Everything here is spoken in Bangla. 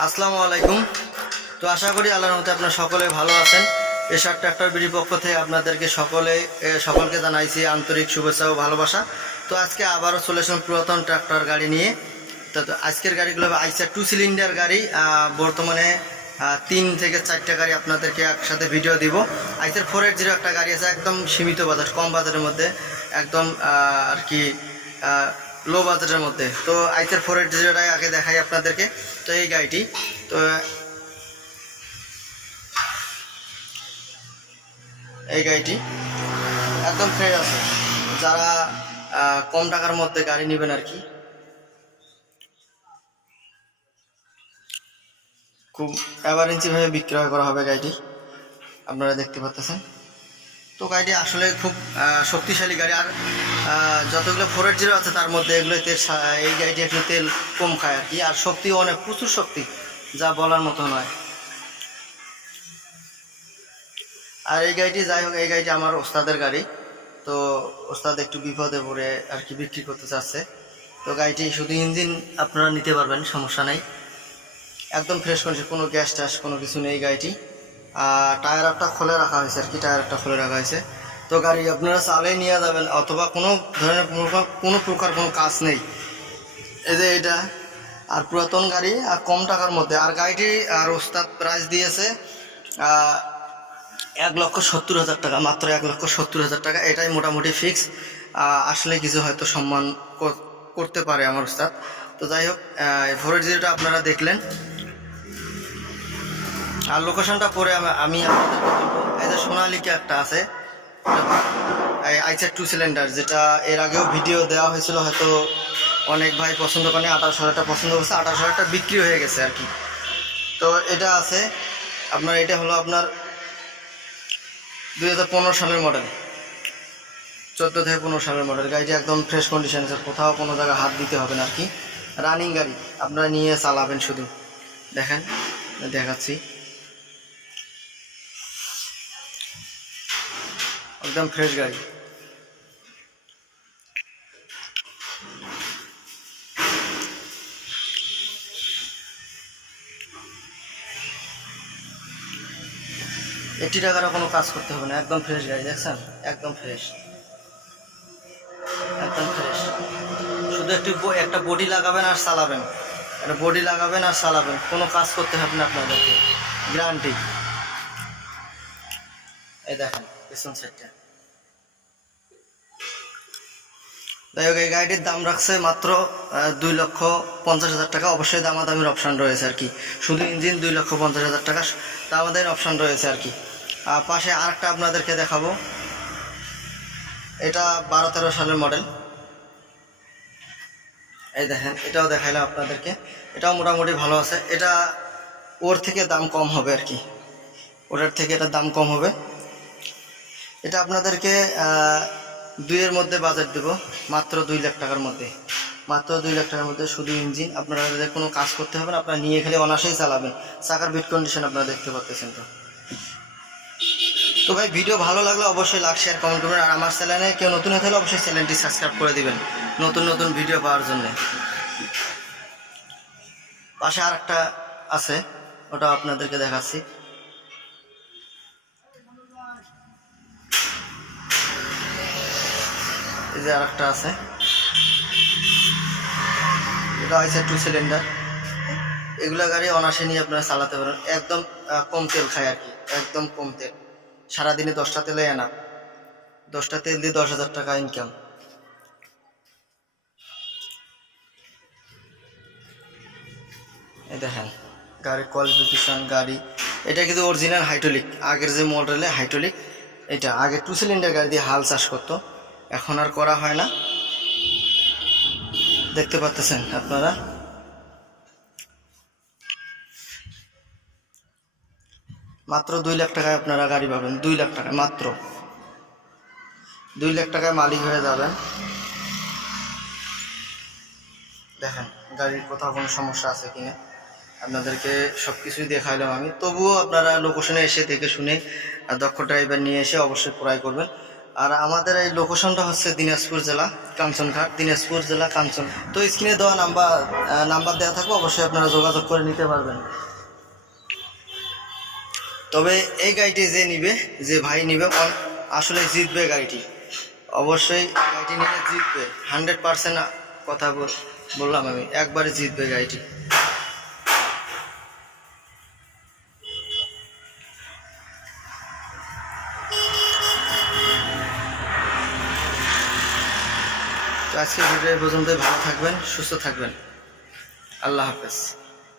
আসসালামু আলাইকুম। তো আশা করি আল্লাহর মধ্যে আপনারা সকলে ভালো আছেন। এসব ট্র্যাক্টর বিডির পক্ষ থেকে আপনাদেরকে সকলে সকলকে জানাইছি আন্তরিক শুভেচ্ছা ও ভালোবাসা। তো আজকে আবারও চলে পুরাতন ট্র্যাক্টর গাড়ি নিয়ে। তো আজকের গাড়িগুলো আইসা টু সিলিন্ডার গাড়ি। বর্তমানে তিন থেকে চারটা গাড়ি আপনাদেরকে একসাথে ভিডিও দিব। আইসের ফোর এইট জিরো একটা গাড়ি আছে, একদম সীমিত বাজার, কম বাজারের মধ্যে। একদম আর কি লো বাজেটের মধ্যে। তো আইসের ফোর এইট জিরোটাই আগে দেখাই আপনাদেরকে, তো এই গাড়িটি, তো এই গাড়িটি একদম ফ্রেশ আছে। যারা কম টাকার মধ্যে গাড়ি নেবেন আর কি, খুব অ্যাভারেন্সিভাবে বিক্রয় করা হবে গাড়িটি। আপনারা দেখতে পাচ্ছেন। তো গাড়িটি আসলে খুব শক্তিশালী গাড়ি। আর যতগুলো ফোর এইট জিরো আছে তার মধ্যে এগুলো তেল এই গাড়িটি একটু তেল কম খায় আর কি। আর শক্তিও অনেক, প্রচুর শক্তি, যা বলার মতো নয়। আর এই গাড়িটি, যাই হোক, এই গাড়িটি আমার ওস্তাদের গাড়ি। তো ওস্তাদ একটু বিপদে পড়ে আর কি বিক্রি করতে চাচ্ছে। তো গাড়িটি শুধু ইঞ্জিন আপনারা নিতে পারবেন, সমস্যা নাই। একদম ফ্রেশ কন্ডিশন কোনো গ্যাস ট্যাস, কোনো কিছু নেই গাড়িটি। টায়ার আপটা খুলে রাখা হয়েছে আর কি টায়ার খুলে রাখা হয়েছে। তো গাড়ি আপনারা চালে নিয়ে যাবেন, অথবা কোনো ধরনের কোনো প্রকার- কোনো কাজ নেই। এই যে এটা, আর পুরাতন গাড়ি, আর কম টাকার মধ্যে। আর গাড়িটি, আর ওস্তাদ প্রাইস দিয়েছে এক লক্ষ সত্তর হাজার টাকা, মাত্র এক লক্ষ সত্তর হাজার টাকা। এটাই মোটামুটি ফিক্স আসলে কিছু হয়তো সম্মান করতে পারে আমার ওস্তাদ। তো যাই হোক ফোর জিরোটা আপনারা দেখলেন। আর লোকেশনটা পরে আমি- আপনাদেরকে এই যে সোনালিকা একটা আছে আইসার টু সিলিন্ডার যেটা এর আগেও ভিডিও দেওয়া হয়েছিল, হয়তো অনেক ভাই পছন্দ করেনি আঠাশ হাজারটা পছন্দ করছে আঠাশ হাজারটা বিক্রি হয়ে গেছে আর কি। তো এটা আছে, আপনার এটা হলো আপনার দুই হাজার পনেরো সালের মডেল চোদ্দ থেকে পনেরো সালের মডেল গাড়িটি একদম ফ্রেশ কন্ডিশন আছে, কোথাও কোনো জায়গায় হাত দিতে হবে না আর কি। রানিং গাড়ি, আপনারা নিয়ে চালাবেন শুধু। দেখেন, দেখাচ্ছি। একদম ফ্রেশ গাড়ি এইটি টাকারও কোনো কাজ করতে হবে না, একদম ফ্রেশ গাড়ি দেখছেন? একদম ফ্রেশ একদম ফ্রেশ শুধু একটু একটা বডি লাগাবেন আর চালাবেন। একটা বডি লাগাবেন আর চালাবেন। কোনো কাজ করতে হবে না আপনাদেরকে। গ্যারান্টি এই দেখেন। পেছন সাইডটা। যাই হোক, এই গাড়িটির দাম রাখছে মাত্র দুই লক্ষ পঞ্চাশ হাজার টাকা। অবশ্যই দামাদামির অপশান রয়েছে আর কি। শুধু ইঞ্জিন দুই লক্ষ পঞ্চাশ হাজার টাকা দামাদামির অপশান রয়েছে আর কি। আর পাশে আরেকটা আপনাদেরকে দেখাবো। এটা বারো তেরো সালের মডেল এই দেখেন, এটাও দেখাইলাম আপনাদেরকে। এটাও মোটামুটি ভালো আছে। এটা ওর থেকে দাম কম হবে আর কি। ওটার থেকে এটা দাম কম হবে। এটা আপনাদেরকে দুইয়ের মধ্যে বাজেট দেব, মাত্র দুই লাখ টাকার মধ্যে। মাত্র দুই লাখ টাকার মধ্যে শুধু ইঞ্জিন। আপনারা কোনো কাজ করতে হবে না, আপনারা নিয়ে খেলে অনাসেই চালাবেন। চাকার বিট কন্ডিশন আপনারা দেখতে পাচ্ছেন তো। তো ভাই ভিডিও ভালো লাগলে অবশ্যই লাইক শেয়ার কমেন্ট করবেন। আর আমার চ্যানেলে কেউ নতুন হয়ে থাকলে অবশ্যই চ্যানেলটি সাবস্ক্রাইব করে দিবেন, নতুন নতুন ভিডিও পাওয়ার জন্য। পাশে আর একটা আছে, ওটা আপনাদেরকে দেখাচ্ছি। যে আর একটা আছে। এটা হয়েছে টু সিলিন্ডার এগুলো গাড়ি অনাসে নিয়ে আপনারা চালাতে পারেন। একদম কম তেল খায় আর কি। একদম কম তেল। সারাদিনে দশটা তেলে আনা দশটা তেল দিয়ে দশ হাজার টাকা ইনকাম দেখেন, গাড়ির কোয়ালিফিকেশন গাড়ি। এটা কিন্তু অরিজিনাল হাইড্রোলিক আগের যে মডেলে হাইড্রোলিক এটা আগে টু সিলিন্ডার গাড়ি দিয়ে হাল চাষ করতো। এখন আর করা হয় না। দেখতে পাচ্ছেন আপনারা? মাত্র দুই লাখ টাকায় আপনারা গাড়ি পাবেন। দুই লাখ টাকায়, মাত্র। দুই লাখ টাকায় মালিক হয়ে যাবেন। দেখেন, গাড়ির কোথাও কোনো সমস্যা আছে কিনা আপনাদেরকে সব কিছুই দেখাইলাম আমি। তবুও আপনারা লোকেশনে এসে দেখে শুনে দক্ষ ড্রাইভার নিয়ে এসে অবশ্যই ক্রয় করবেন। আর আমাদের এই লোকেশনটা হচ্ছে দিনাজপুর জেলা, কাঞ্চনঘাট, দিনাজপুর জেলা, কাঞ্চন। তো স্ক্রিনে দেওয়া নাম্বার নাম্বার দেওয়া থাকবে, অবশ্যই আপনারা যোগাযোগ করে নিতে পারবেন। তবে এই গাড়িটি যে নিবে, যে ভাই নিবে আসলে জিতবে গাড়িটি। অবশ্যই গাড়িটি নিলে জিতবে। হান্ড্রেড পার্সেন্ট কথা বল- বললাম আমি, একবারে জিতবে গাড়িটি। তো আজকে ভিডিও পর্যন্ত ভালো থাকবেন সুস্থ থাকবেন। আল্লাহ হাফেজ।